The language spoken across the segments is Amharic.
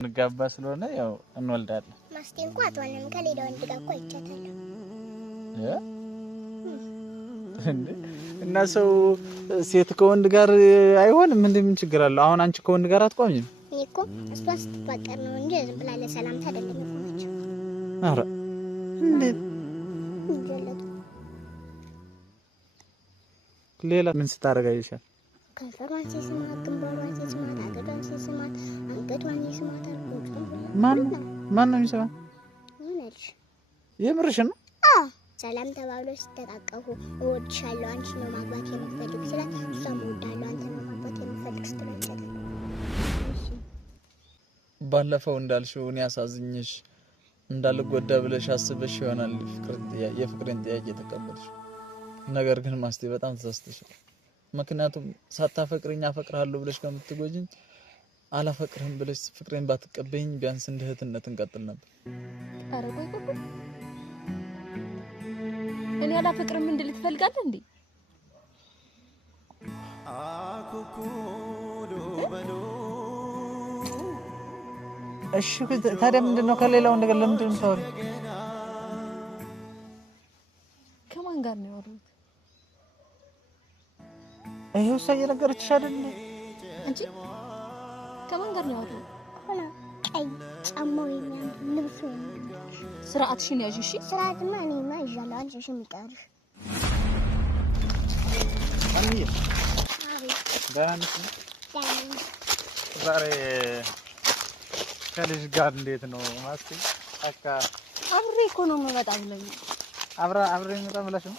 ንጋባ ስለሆነ ያው እንወልዳለን ማስቴ እንኳን አትወልም ከሌላ ወንድ ጋር እኮ አይቻታለሁ እና ሰው ሴት ከወንድ ጋር አይሆንም ምን ችግር አለው አሁን አንቺ ከወንድ ጋር አትቆሚም እኮ እሷ ስትፈቀር ነው እንጂ ዝም ብላ ለሰላምታ አይደለም የቆመችው አረ እንዴ ሌላ ምን ስታረጋይሻል ከንፈሯን ሲስማት ግንባሯን ሲስማት አገዷን ሲስማት አንገቷን ሲስማት ማን ነው የሚሰማ ምንልሽ የምርሽ ነው ሰላም ተባብሎ ሲተቃቀፉ እወድሻለሁ አንቺ ነው ማግባት የምትፈልግ ስላት እሷም እወዳለሁ አንተ ነው ማግባት የምትፈልግ ስትመጨት ባለፈው እንዳልሽው እኔ አሳዝኝሽ እንዳልጎዳ ብለሽ አስበሽ ይሆናል የፍቅርን ጥያቄ ተቀበልሽ ነገር ግን ማስቴ በጣም ተሳስተሻል ምክንያቱም ሳታፈቅሪኝ አፈቅርሃለሁ ብለሽ ከምትጎጂኝ አላፈቅርህም ብለሽ ፍቅሬን ባትቀበይኝ ቢያንስ እንደ እህትነት እንቀጥል ነበር አረጋይ እኔ አላፈቅርም እንድል ትፈልጋለህ እንዴ እሺ ታዲያ ምንድነው ከሌላው እንደገና ለምንድነው ታወሪ ከማን ጋር ነው ያወሩት አይው ሳይነገርሽ አይደል አንቺ ከማን ጋር ነው ያወሩት ሆነ ቀይ ጫማው ልብሱ ስርዓትሽን ያዥ እሺ ስርዓትማ እኔማ ይዣለሁ አንቺ ምጣርሽ አንዬ ዳንስ ዛሬ ከልጅ ጋር እንዴት ነው ማስቴ አካ አብሬ እኮ ነው የምመጣው ብለኝ አብሬ መጣ ብለሽ ነው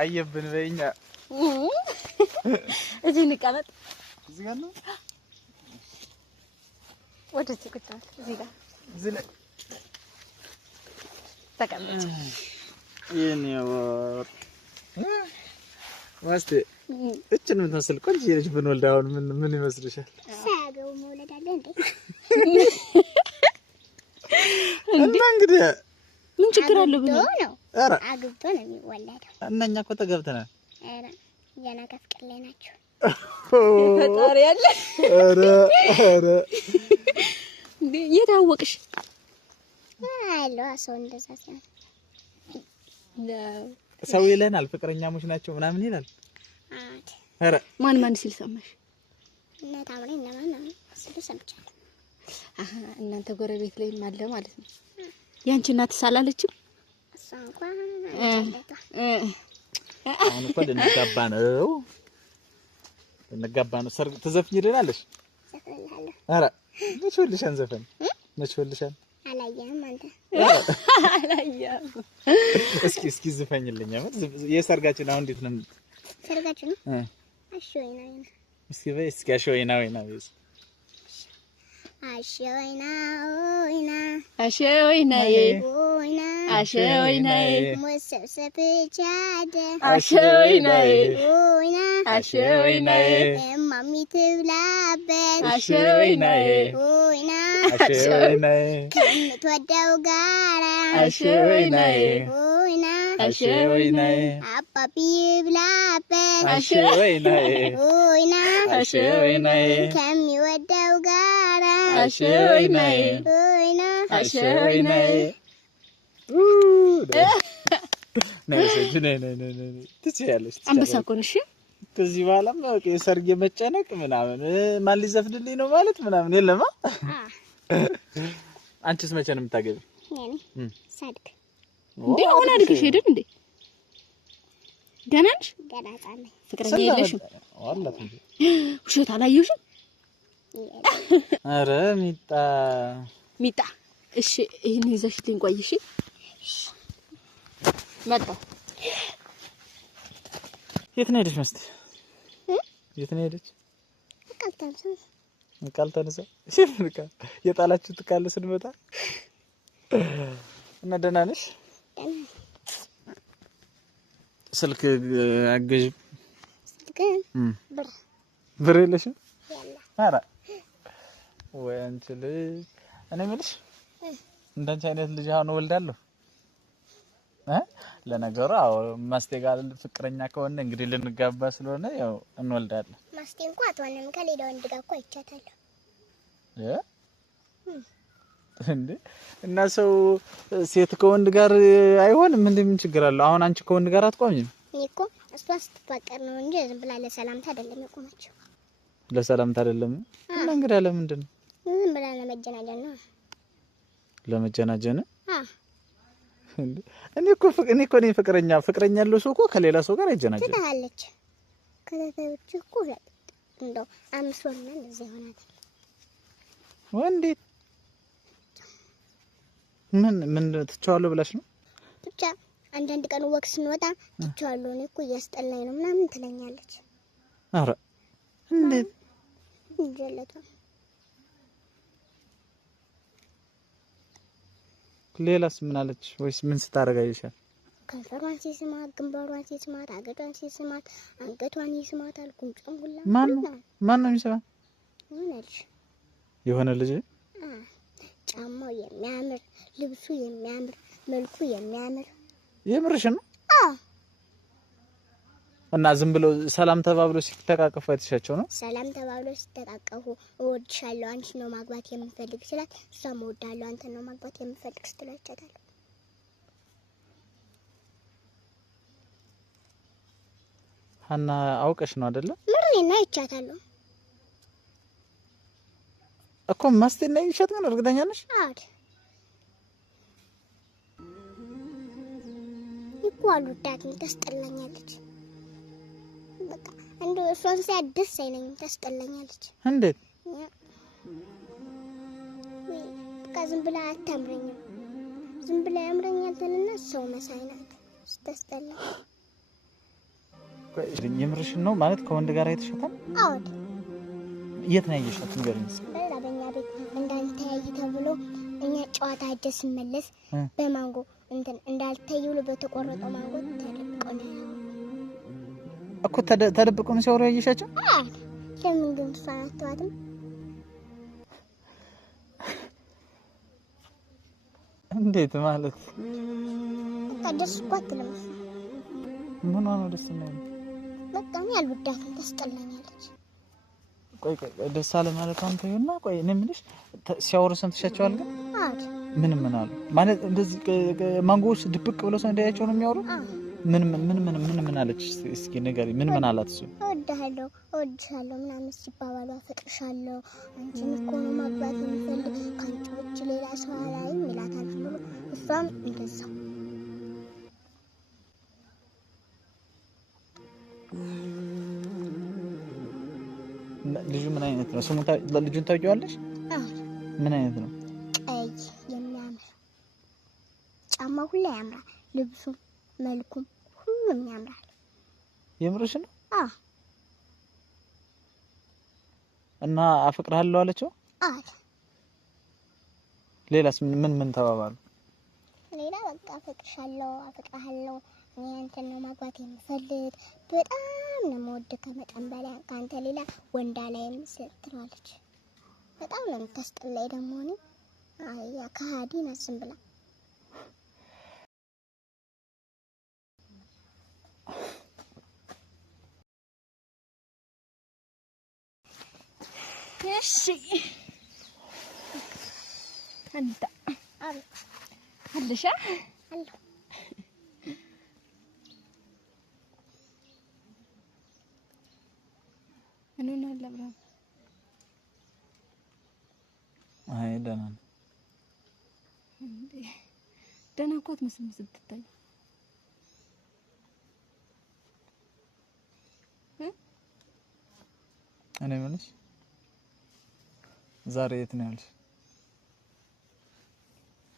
አየብን በእኛ እዚህ እንቀመጥ እዚህ ጋር ነው ወደዚህ ቁጭ እዚህ ጋር እዚህ ላይ ተቀመጥ የኔው ማስቴ እችን ምን ተሰል ቆንጆ ልጅ ብንወልድ አሁን ምን ይመስልሻል ሳያገው መውለድ አለ እንዴ እንግዲህ ምን ችግር አለው ብሎ አረ አግብቶ ነው የሚወለደው እነኛ እኮ ተገብተናል አረ ያና ከፍቅር ላይ ናቸው ፈጣሪ ያለ አረ የታወቅሽ አለው ሰው እንደዛ ሲሆን ሰው ይለናል ፍቅረኛሞች ናቸው ምናምን ይላል አረ ማን ሲል ሰማሽ እና ታምረኝ ለማን ሲሉ ሰምቻለሁ እናንተ ጎረቤት ላይ ማለ ማለት ነው ያንቺ እናት ሳላለችም እሷ እንኳን አሁን እኮ ልንጋባ ነው ሰርግ ትዘፍኝልናለሽ አረ መችልሻን ዘፈን መችልሻን አላየህም አንተ አላየህም እስኪ ዝፈኝልኝ ማለት የሰርጋችን አሁን እንዴት ነው ሰርጋችን ነው አሽወይና እስኪ አሽወይና አሽወይና ሙሰብሰብ ቻደ አሽወይና ማሚ ትብላበት አሽወይና ከምትወደው ጋራ አሽወይና አባቢ ይብላበት አሽወይና ከሚወደው ጋራ አሽወይና ትችያለሽ አንበሳ እኮ ነሽ ከዚህ በኋላም የሰርግ መጨነቅ ምናምን ማን ሊዘፍድልኝ ነው ማለት ምናምን የለማ አንቺስ መቼ ነው የምታገቢው ሳድግ እንዴ አሁን አድርገሽ ሄደን እንዴ ገና ነሽ ገና ጻነ ፍቅረኛ የለሽም ወላሂ እንዴ ውሸት አላየሽም አረ ሚጣ እሺ ይሄን ይዘሽልኝ ቆይ እሺ መጣ የት ነው ሄደሽ መስት የት ነው ሄደሽ ቃልተንሰ ሲፍርካ የጣላችሁት ቃል ስንመጣ እና ደህና ነሽ ስልክ አገዥ ስልክ ብር የለሽም አረ ወይ አንቺ ልጅ እኔ የምልሽ እንዳንቺ አይነት ልጅ አሁን ወልዳለሁ ለነገሩ አዎ ማስቴጋል ፍቅረኛ ከሆነ እንግዲህ ልንጋባ ስለሆነ ያው እንወልዳለን ማስቴ እንኳን አትወልም ከሌላ ወንድ ጋር እኮ አይቻታለሁ እንዴ እና ሰው ሴት ከወንድ ጋር አይሆንም እንዴ? ምን ችግር አለው? አሁን አንቺ ከወንድ ጋር አትቆሚም? እኔ እኮ እሷ ስትፈቀር ነው እንጂ ዝም ብላ ለሰላምታ አይደለም የቆመችው። ለሰላምታ አይደለም እና እንግዲህ ለምንድን ነው? ዝም ብላ ለመጀናጀን ነው። ለመጀናጀን? እንዴ እኔ እኮ ነኝ ፍቅረኛ ያለው ሰው እኮ ከሌላ ሰው ጋር አይጀናጀንም። ትታለች ከተተውች እኮ እንደው 5 ወር ነው እንደዚህ ሆናት። ወንዴት ምን ትቻለሁ ብላሽ ነው? ብቻ አንዳንድ ቀን ወክስ እንወጣ ትቻለሁ እኔ እኮ እያስጠላኝ ነው ምናምን ትለኛለች። አረ እንዴት እንጀለታ ሌላስ ምን አለች? ወይስ ምን ስታረጋይሻል? ከንፈሯን ሲስማት፣ ግንባሯን ሲስማት፣ አገቷን ሲስማት፣ አንገቷን ይስማታል፣ ጉንጯን ሁላ ማን ነው የሚስማት? የሆነ ልጅ ጫማው የሚያምር፣ ልብሱ የሚያምር፣ መልኩ የሚያምር። የምርሽ ነው? እና ዝም ብሎ ሰላም ተባብሎ ሲተቃቀፉ አይተሻቸው ነው? ሰላም ተባብሎ ሲተቃቀፉ እወድሻለሁ አንቺ ነው ማግባት የምፈልግ ስላት እሷም እወድሃለሁ አንተ ነው ማግባት የምፈልግ ስትላቻታል። ሀና አውቀሽ ነው አይደለ? ምንና ይቻታለሁ እኮ ማስቴና ይሻት ግን እርግጠኛ ነሽ? አዎ ይቋሉ ዳትም ታስጠላኛለች። በቃ እንደ እሷን ሲያደስ አይነኝ ታስጠላኛለች። እንዴት? በቃ ዝም ብላ አታምረኝም። ዝም ብላ ያምረኛል ተልና ሰው መሳይ ናት። ታስጠላ። የምርሽ ነው ማለት ከወንድ ጋር አይተሻታል? አዎ። የት ነው ያየሻት? ንገሪኝ። በኛ ቤት እንዳልተያይ ተብሎ እኛ ጨዋታ ደስ መለስ በማንጎ እንትን እንዳልተያይ ብሎ በተቆረጠው ማንጎ ተደብቆ ነው እኮ ተደብቆ ነው ሲያወሩ ያየሻቸው? ለምን ግን ተፋታዋትም? እንዴት ማለት? ታደስ ቋጥለም ምን ነው ደስ ነው? በቃ እኔ አልወዳትም፣ ታስጠላኛለች። ቆይ ደስ አለ ማለት አንተ ይሁንና ቆይ እኔ የምልሽ ሲያወሩ ሰምተሻቸዋል? ግን ምን አሉ ማለት እንደዚህ ማንጎዎች ድብቅ ብለው ሰው እንዳያቸው ነው የሚያወሩ? ምን አለች? እስኪ ንገሪ። ምን አላት? እሱ እወድሃለሁ ምናምን ሲባባሉ አፈቅርሻለሁ አንቺን እኮ ነው ማግባት የምፈልግ ከአንቺ ውጭ ሌላ ሰው አላይም ይላታል ብሎ እሷም እንደዛው ልጁ ምን አይነት ነው? ስሙ ልጁን ታውቂዋለሽ? ምን አይነት ነው? ቀይ የሚያምር ጫማው ሁሉ ያምራል፣ ልብሱ መልኩም ሁሉም ያምራል። የምርሽ ነው? እና አፈቅርሃለሁ አለችው? ሌላስ ምን ተባባሉ? ሌላ በቃ አፈቅርሃለሁ እኔ አንተን ነው ማግባት የምፈልግ በጣም ነው የምወድህ ከመጠን በላይ ከአንተ ሌላ ወንዳ ላይም ስትላለች። በጣም ነው የምታስጠላኝ ደግሞ እኔ አያ ከሃዲ ናት ዝም ብላ። እሺ አንተ አለሽ አለ እኔና ለብራ አይ ደህና ነው። ደህና እኮ አትመስልም ስትታይ። እኔ ማለት ዛሬ የት ነው ያልሽ?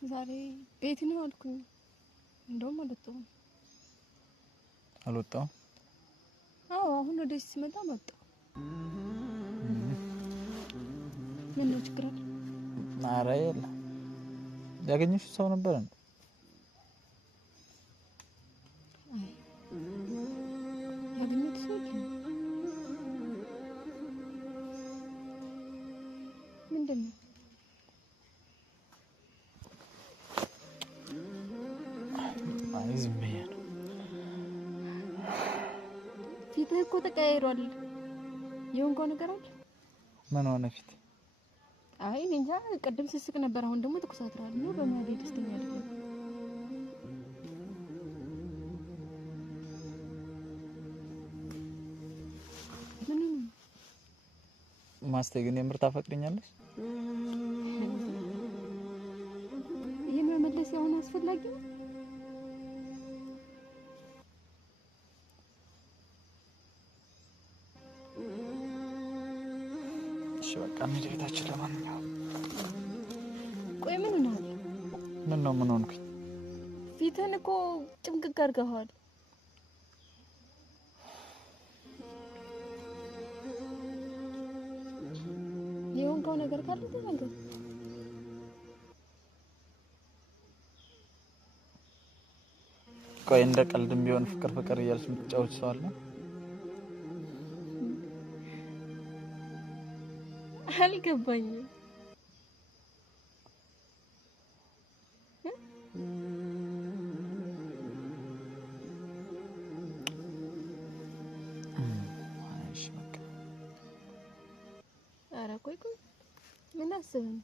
ዛሬ ቤት ነው አልኩኝ። እንደውም አልወጣሁም። አዎ አሁን ወደዚህ ሲመጣ መጣሁ። ምን ነው ችግር አለ? ኧረ የለም። ያገኘሽ ሰው ነበር እንዴ? ያገኘሁት ሰው ምንድን ነው? አይ ዝም ብዬ ነው። ፊትህ እኮ ተቀያይሯል። የሆንከው ነገር አለ? ምን ሆነ ፊት? አይ እንጃ ቅድም ስስቅ ነበር አሁን ደግሞ ተኮሳትራል ነው በማለት ደስተኛ አይደለም ማስቴ ግን የምር ታፈቅሪኛለሽ? ይሄን መመለስ ያው አስፈላጊ ነው። እሺ በቃ እንሂድ ቤታችን። ለማንኛውም ቆይ ምን ነው ምን ሆንኩኝ? ፊትህን እኮ ጭምቅቅ አድርገዋል። የሆንከው ነገር ካለ ተናገር። ቆይ እንደ ቀልድም ቢሆን ፍቅር እያልሽ የምትጫወች ሰው አለ? አልገባኝም። ኧረ ቆይ ምን አስበህ ነው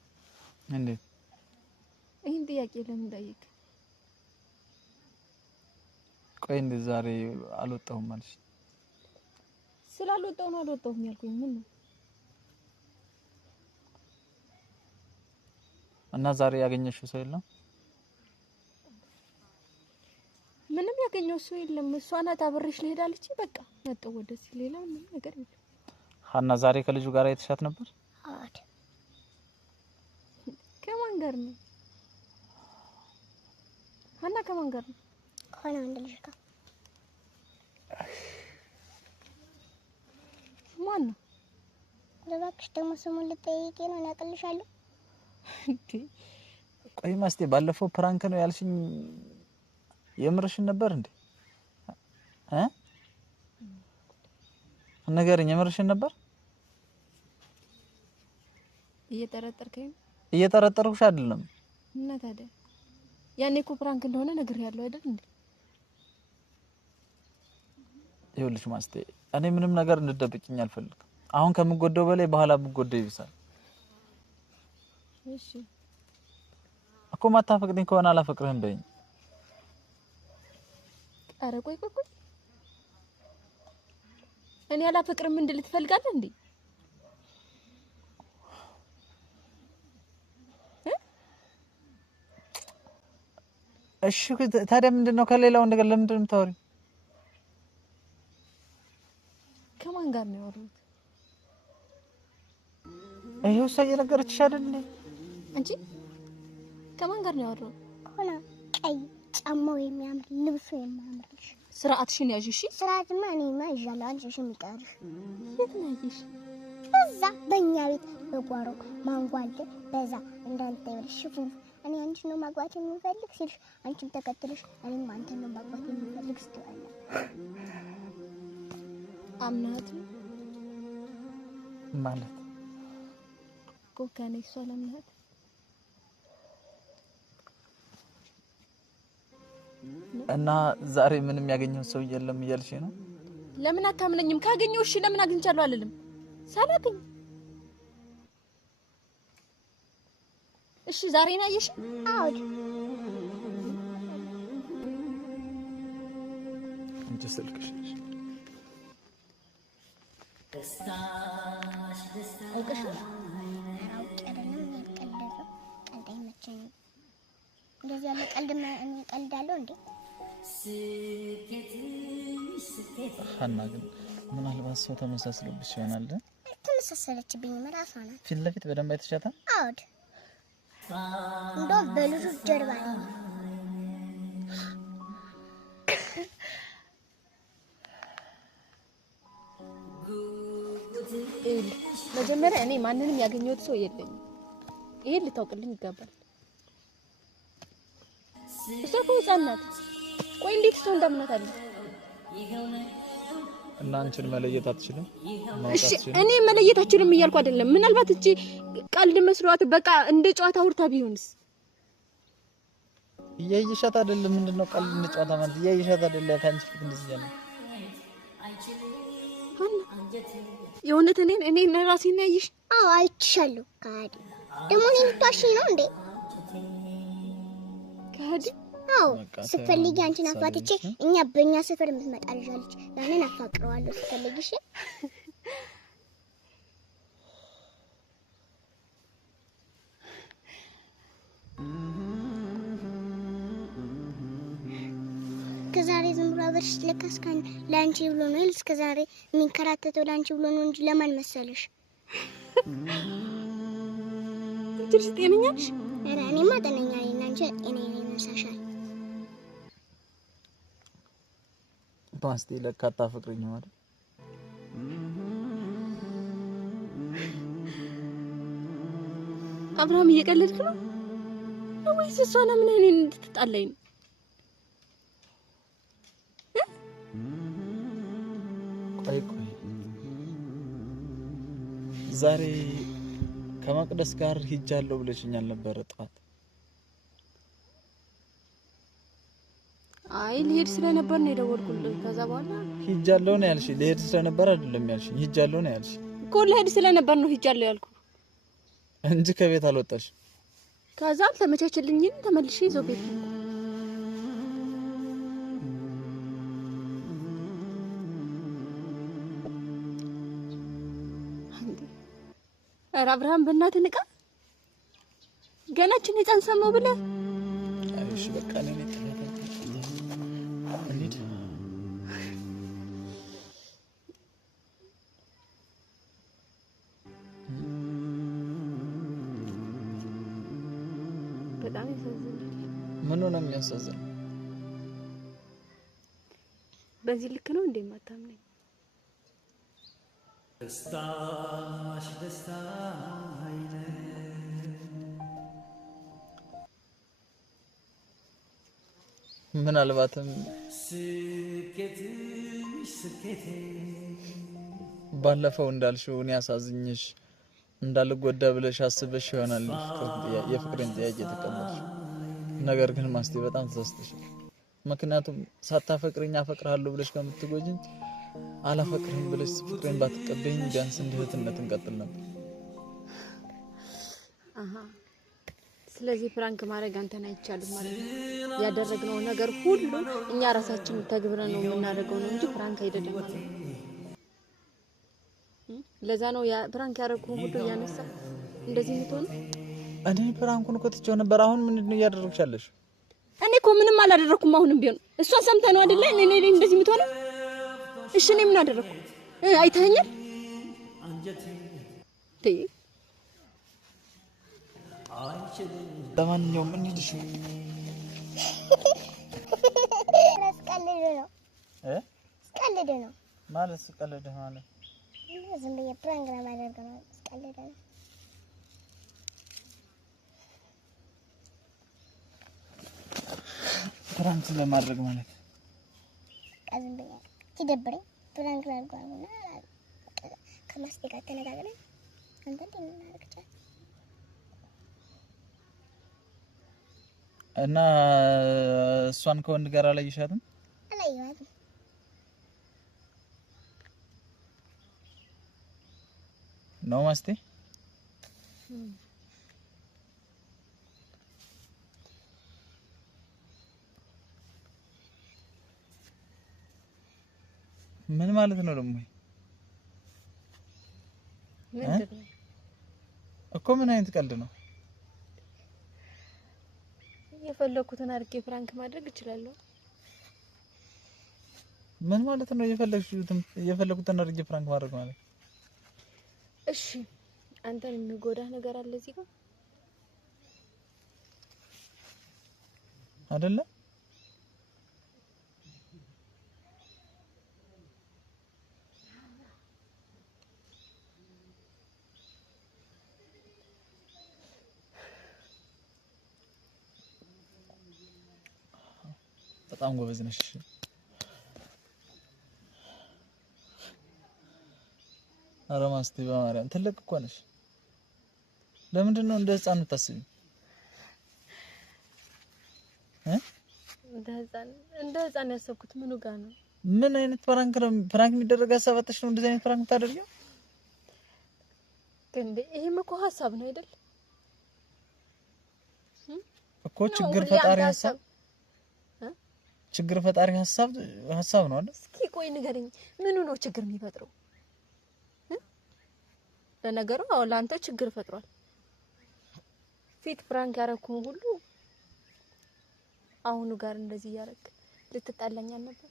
እንዴ? ይሄን ጥያቄ ለምን ጠየቅ? ቆይ እንዴ ዛሬ አልወጣሁም ማለት ስላልወጣሁ ነው አልወጣሁም ያልኩኝ። ምን ነው እና ዛሬ ያገኘሽው ሰው የለም? ምንም ያገኘው ሰው የለም። እሷ ናት አብሬሽ ልሄዳለች። በቃ መጣሁ ወደዚህ። ሌላ ምንም ነገር የለም። ሀና ዛሬ ከልጁ ጋር የተሻት ነበር? አድ ከማን ጋር ነው? ሀና ከማን ጋር ነው? ሀና አንድ ልጅ ጋር። ማን ነው? ለባክሽ ደግሞ ስሙን ልጠይቄ ነው እናቀልሻለሁ። ቆይ ማስቴ ባለፈው ፕራንክ ነው ያልሽኝ የምርሽን ነበር እንዴ? ነገርኝ፣ የምርሽን ነበር? እየጠረጠርከኝ? እየጠረጠርኩሽ አይደለም። እና ታዲያ ያኔ እኮ ፕራንክ እንደሆነ ነግሬያለሁ አይደል እንዴ? ይኸውልሽ ማስቴ እኔ ምንም ነገር እንድትደብቂኝ አልፈልግም። አሁን ከምጎደው በላይ በኋላ ብጎደው ይብሳል። እሺ እኮ ማታፈቅሪኝ ከሆነ አላፈቅርህም በይኝ። ኧረ ቆይ እኔ አላፈቅርም እንድል ትፈልጋለህ እንዴ? እሺ ታዲያ ምንድነው ከሌላው ነገር ለምንድን ነው የምታወሪው? ከማን ጋር ነው ያወራሁት? ይሄው እሷ እየነገረችሽ አይደል እንዴ? አንቺ ከማን ጋር ነው ያወራሁት? ሆና ቀይ ጫማው የሚያምር ልብሱ የሚያምርልሽ። ስርዓትሽን ያዥ እሺ። ስርዓትማ እኔማ ይዣለሁ። አንቺ የሚቀርሽ የት ነው ያየሽ? እዛ በእኛ ቤት በጓሮ ማንጓል በዛ እንዳንተ ይኸውልሽ ሽፉን እኔ አንቺ ነው ማግባት የምፈልግ ሲልሽ አንቺም ተከትለሽ እኔም አንተ ነው ማግባት የምፈልግ ስትይዋለሽ አምናት ማለት ኮካኔ ሰላም ናት። እና ዛሬ ምንም ያገኘው ሰው የለም እያልሽ ነው? ለምን አታምነኝም? ካገኘው እሺ ለምን አግኝቻለሁ አልልም? ሳላገኝ እሺ ዛሬ ነው ያየሽ? አዎ እንጂ ስልክሽ እንደዚህ ያለ ቀልድ ቀልዳለሁ እንዴ? ሀና ግን ምናልባት ሰው ተመሳስሎብሽ ይሆናል። ተመሳሰለችብኝ ራሷ ናት። ፊት ለፊት በደንብ አይተሻታል? አውድ እንደውም በልጁ ጀርባ ነው። መጀመሪያ እኔ ማንንም ያገኘሁት ሰው የለኝም። ይሄ ልታውቅልኝ ይገባል። እሷ እኮ ሕፃን ናት። ቆይ እንዴት ሰው እንዳምናታለሁ? እና አንቺን መለየት አትችልም? እሺ እኔ መለየት አትችልም እያልኩ አይደለም። ምናልባት እቺ ቀልድ መስሏት በቃ እንደ ጨዋታ አውርታ ቢሆንስ? እያየሻት አይደለም? ምንድነው ቀልድ እንደ ጨዋታ ማለት? እያየሻት አይደለም? ካንቺ ፊት እንደዚህ ያለ የእውነት እኔ ራሴን ያይሽ? አዎ አይቻለሁ። ካዲ ደግሞ እኔ ልታሽኝ ነው እንዴ? ከሄድ አዎ ስትፈልጊ አንቺን አፋትቼ እኛ በእኛ ሰፈር የምትመጣ ልጅ አለች። ያንን አፋቅረዋለሁ ስትፈልጊ። እሺ ከዛሬ ዝም ብሎ አበርሽ ለካስ ካን ላንቺ ብሎ ነው ይልስ ከዛሬ የሚንከራተተው ላንቺ ብሎ ነው እንጂ ለማን መሰለሽ? ትርስ ጤነኛ ነሽ? ኧረ እኔማ ጤነኛ ነኝ። አንቺ ጤነኛ ነሻሻል። ፓስቲ ለካታ ፍቅረኛ ማለት አብርሃም እየቀለድክ ነው ወይስ እሷ ነው ምን እኔን እንድትጣላኝ ነው? ቆይ ዛሬ ከመቅደስ ጋር ሂጃለሁ ብለሽኛል ነበር ጧት። አይ ልሄድ ስለነበር ነው የደወልኩልህ። ከዛ በኋላ ሂጃለሁ ነው ያልሽ? ልሄድ ስለነበር አይደለም ያልሽ? ሂጃለሁ ነው ያልሽ እኮ። ልሄድ ስለነበር ነው ሂጃለሁ ያልኩ እንጂ ከቤት አልወጣሽ። ከዛ አልተመቻችልኝም ተመልሼ ይዘው ቤት ነው። ኧረ አብርሃም በእናትህ ንቃ። ገናችን ህፃን ሰማው ብለህ አይሽ በቃ ነኝ እንዴ? በጣም ያሳዝናል። ምን ነው የሚያሳዝነው? በዚህ ልክ ነው እንዴ ማታምነኝ? ደስታሽ ደስታዬ ምናልባትም ስኬትሽ ስኬቴ ባለፈው እንዳልሽው እኔ አሳዝኝሽ እንዳልጎዳ ብለሽ አስበሽ ይሆናል የፍቅርን ጥያቄ ተቀበልሽ። ነገር ግን ማስቴ በጣም ተሳስተሻል። ምክንያቱም ሳታፈቅሪኝ አፈቅርሃለሁ ብለሽ ከምትጎጂኝ አላፈቅርህም ብለሽ ፍቅሬን ባትቀበይኝ ቢያንስ እንደ እህትነት እንቀጥል ነበር። ስለዚህ ፍራንክ ማድረግ አንተን አይቻልም ማለት ነው። ያደረግነው ነገር ሁሉ እኛ ራሳችን ተግብረን ነው የምናደርገው ነው እንጂ ፍራንክ አይደለም ማለት ነው። ለዛ ነው ያ ፍራንክ ያደረግኩት ሁሉ ያነሳ እንደዚህ ምትሆን። እኔ ፍራንኩን እኮ ትቼው ነበር። አሁን ምንድነው እያደረግሽ ያለሽ? እኔ እኮ ምንም አላደረኩም። አሁንም ቢሆን እሷን ሰምተህ ነው አይደለ እኔ እንደዚህ ምትሆነው? እሺ እኔ ምን አደረኩ? አይተኸኛል? ተይ ለማንኛውም እንሂድሽ። ስቀልድ ነው ስቀልድ ነው ማለት ስቀልድ ማለት ዝም ብዬ ፕራንክ ለማድረግ ነው። ስቀልድ ነው ፕራንክ ለማድረግ ማለት ዝም ብዬ ሲደብረኝ ፕራንክ ላድርገውና ከማስቴ ጋር ተነጋግረን አንተ እንደምናደርግቻት እና እሷን ከወንድ ጋር አላየሻትም? አላየኋትም። ነው ማስቴ? ምን ማለት ነው ደግሞ? ምንድነው እኮ ምን አይነት ቀልድ ነው? የፈለኩትን አድርጌ ፍራንክ ማድረግ እችላለሁ። ምን ማለት ነው? የፈለኩትን አድርጌ ፍራንክ ማድረግ ማለት? እሺ አንተን የሚጎዳ ነገር አለ እዚህ ጋር አይደለ? በጣም ጎበዝ ነሽ። ኧረ ማስቴ በማርያም ትልቅ እኮ ነሽ። ለምንድን ነው እንደ ህፃን የምታስቢው? እንደ ህፃን ያሰብኩት ምኑ ጋር ነው? ምን አይነት ፍራንክ ነው? ፍራንክ የሚደረግ ሀሳብ አጥተሽ ነው እንደዚህ አይነት ፍራንክ ታደርጊው? እንዴ ይሄም እኮ ሀሳብ ነው አይደል? እኮ ችግር ፈጣሪ ሐሳብ ነው አይደል? እስኪ ቆይ ንገረኝ፣ ምኑ ነው ችግር የሚፈጥረው? ለነገሩ አሁን ላንተ ችግር ፈጥሯል። ፊት ፕራንክ ያረኩም ሁሉ አሁኑ ጋር እንደዚህ ያረክ ልትጣላኝ ነበር።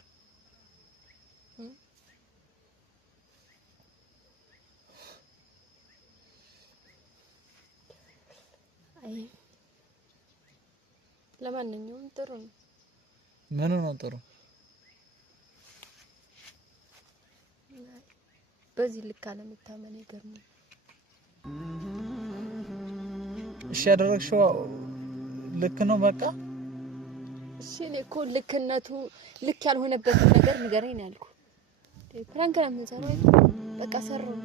አይ ለማንኛውም ጥሩ ነው። ምን ነው ጥሩ? በዚህ ልክ አለመታመን ይገርማል። እሺ ያደረግሽው ልክ ነው በቃ። እሺ እኔ እኮ ልክነቱ ልክ ያልሆነበት ነገር ንገረኝ ነው ያልኩ። ፕራንክ ነው የምንሰራው በቃ ሰራው።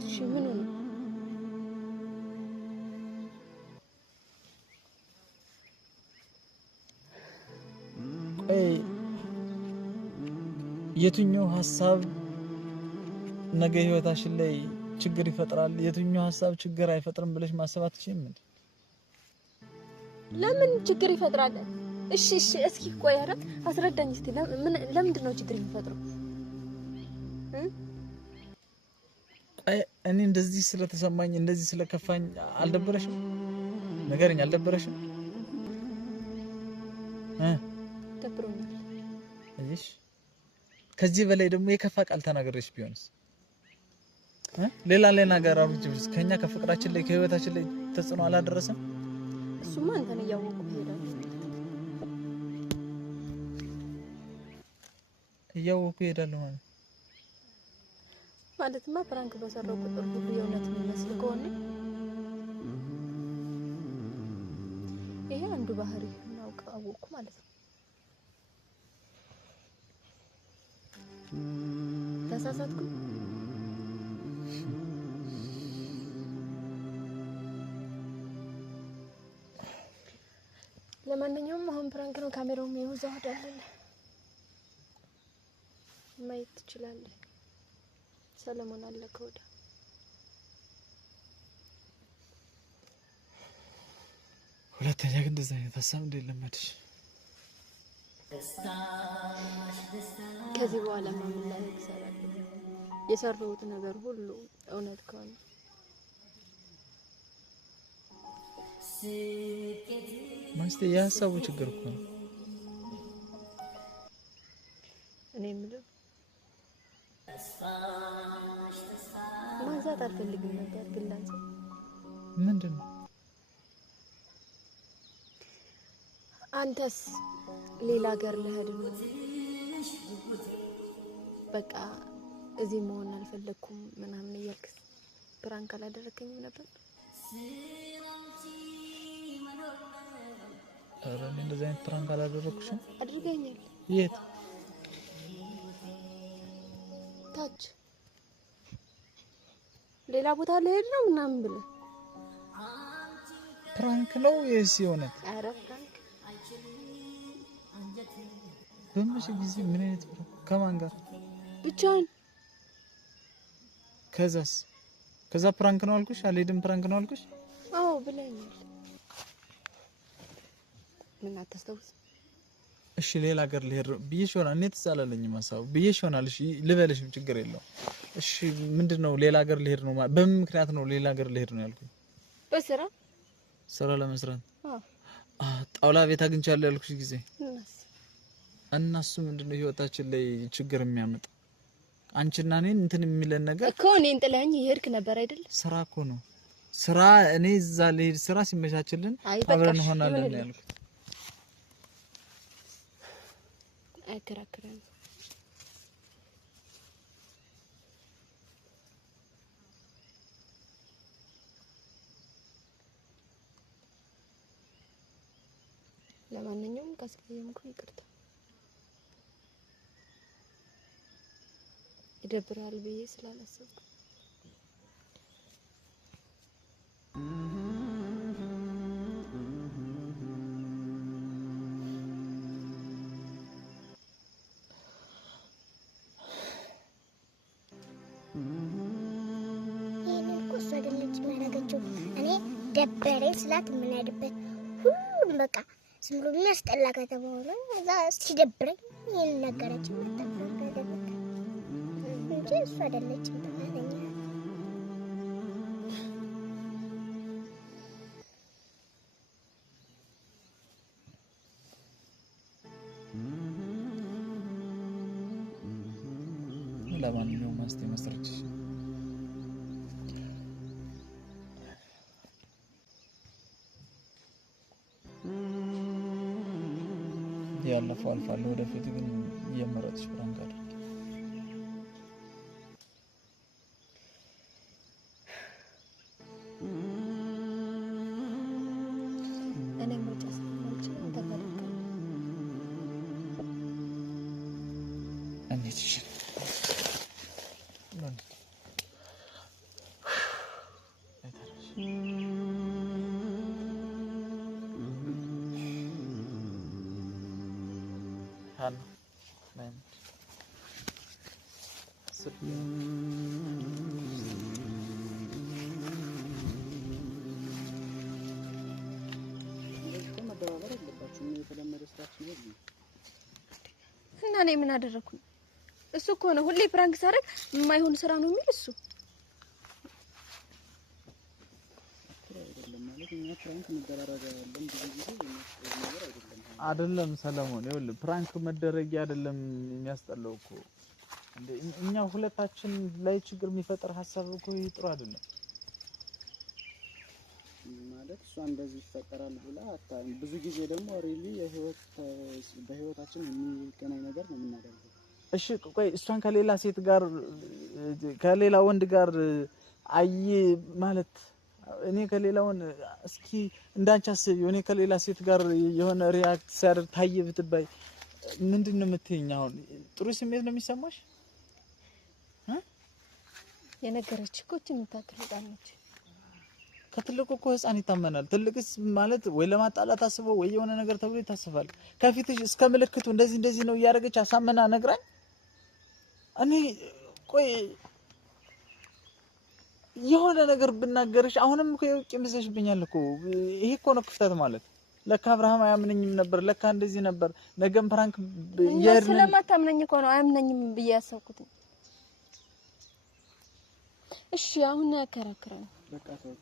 እሺ ምን ነው የትኛው ሐሳብ ነገ ህይወታችን ላይ ችግር ይፈጥራል? የትኛው ሐሳብ ችግር አይፈጥርም ብለሽ ማሰብ አትችይም እንዴ? ለምን ችግር ይፈጥራል? እሺ እስኪ ቆይ አረ አስረዳኝ እስቲ። ለምንድን ነው ችግር የሚፈጥረው? እኔ እንደዚህ ስለተሰማኝ እንደዚህ ስለከፋኝ አልደበረሽም? ነገርኝ፣ አልደበረሽም? ደብሮኛል። እሺ ከዚህ በላይ ደግሞ የከፋ ቃል ተናገረሽ ቢሆንስ? ሌላ ነገር አውርጅብስ ከኛ ከፍቅራችን ላይ ከህይወታችን ላይ ተጽዕኖ አላደረሰም? እሱማ አንተን እያወቁ ይሄዳሉ ማለትማ ፕራንክ በሰራው ቁጥር ሁሉ የእውነት የሚመስል ከሆነ ይሄ አንዱ ባህሪ ነው አወቅኩ ማለት ነው። ተሳሳትኩ? ለማንኛውም አሁን ፕራንክ ነው። ካሜራውም ይወዛው አይደል? ማየት ትችላለህ። ሰለሞን አለ ከወዳ ሁለተኛ ግን እንደዛ አይነት ሀሳብ እንደለመድሽ ከዚህ በኋላ ምን ላይ ይሰራል? የሰራሁት ነገር ሁሉ እውነት ከሆነ ማስቴ የሀሳቡ ችግር እኮ ነው። እኔ የምለው ማንሳት አልፈልግም ነበር ግን ላንሳ። ምንድን ነው? አንተስ ሌላ ሀገር ልሄድ ነው በቃ እዚህ መሆን አልፈለኩም ምናምን እያልክ ፕራንክ አላደረከኝም ነበር? ኧረ እኔ እንደዚህ አይነት ፕራንክ አላደረኩሽም። አድርገኛል። የት? ታች ሌላ ቦታ ልሄድ ነው ምናምን ብለህ ፕራንክ ነው የሲ እውነት? ኧረ ፕራንክ በመቼ ጊዜ? ምን አይነት ፕራንክ? ከማን ጋር? ብቻህን? ከዛ ፕራንክ ነው አልኩሽ? አልሄድም ፕራንክ ነው አልኩሽ? አዎ ብለኛል። ምን አታስታውስ? እሺ ሌላ ሀገር ልሄድ ብዬሽ ይሆናል። እኔ ትዝ አላለኝም ሀሳቡ ብዬሽ ይሆናል። እሺ ልበልሽም ችግር የለውም። እሺ ምንድነው ሌላ ሀገር ልሄድ ነው? በምን ምክንያት ነው ሌላ ሀገር ልሄድ ነው ያልኩኝ? ስራ ለመስራት። ጣውላ ቤት አግኝቻለሁ ያልኩሽ ጊዜ እና እሱ ምንድነው ህይወታችን ላይ ችግር የሚያመጣ አንቺና እኔን እንትን የሚለን ነገር እኮ እኔን ጥለኸኝ ይሄድክ ነበር አይደል? ስራ እኮ ነው ስራ። እኔ እዛ ልሄድ ስራ ሲመቻችልን አብረን ሆናለን ያልኩት። አይከራከረም። ለማንኛውም ካስቀየምኩ ይቅርታ። ይደብራል ብዬ ስላላሰብኩ ደበረኝ ስላት የምንሄድበት ሁሉም በቃ ዝም ብሎ የሚያስጠላ ከተማ ሆነ። እዛ ሲደብረኝ ይሄን ነገረችኝ መጣ እንጂ እሱ አይደለችም ጥፋተኛ። ለማንኛውም ማስቴ መስርች ያለፈው አልፏል። ወደፊት ግን እየመረጥሽ ፕራንክ አድርጊ። እኔ ምርጫ ስለማልችል ተፈርቀ እንዴት ይችላል? እና እኔ ምን አደረኩኝ? እሱ እኮ ነው ሁሌ ፕራንክ ሳደርግ የማይሆን ስራ ነው የሚል እሱ አይደለም ሰለሞን። ይኸውልህ ፕራንክ መደረጊ አይደለም የሚያስጠላው እኮ እንዴ እኛ ሁለታችን ላይ ችግር የሚፈጥር ሐሳብ እኮ ጥሩ አይደለም ማለት እሷ እንደዚህ ይፈጠራል ብላ አታም ብዙ ጊዜ ደግሞ ሪሊ በህይወታችን የሚገናኝ ነገር ነው የምናደርገው። እሺ ቆይ እሷን ከሌላ ሴት ጋር ከሌላ ወንድ ጋር አይ ማለት እኔ ከሌላውን እስኪ እንዳንቺ አስቢው እኔ ከሌላ ሴት ጋር የሆነ ሪአክት ሲያደርግ ታየ ብትባይ ምንድነው የምትይኝ? አሁን ጥሩ ስሜት ነው የሚሰማሽ? የነገረች እኮ የምታክል ህፃን ነች። ከትልቁ እኮ ህፃን ይታመናል። ትልቅስ ማለት ወይ ለማጣላት አስበው ወይ የሆነ ነገር ተብሎ ይታሰባል። ከፊትሽ እስከ ምልክቱ እንደዚህ ነው እያደረገች አሳመና ነግራኝ እኔ ቆይ የሆነ ነገር ብናገርሽ አሁንም እኮ የውጭ ምሰሽብኛል እኮ። ይሄ እኮ ነው ክፍተት ማለት። ለካ አብርሃም አያምነኝም ነበር፣ ለካ እንደዚህ ነበር። ነገም ፕራንክ ስለማታምነኝ እኮ ነው አያምነኝም ብዬ ያሰብኩት። እሺ አሁን አከራክረን በቃ ተወው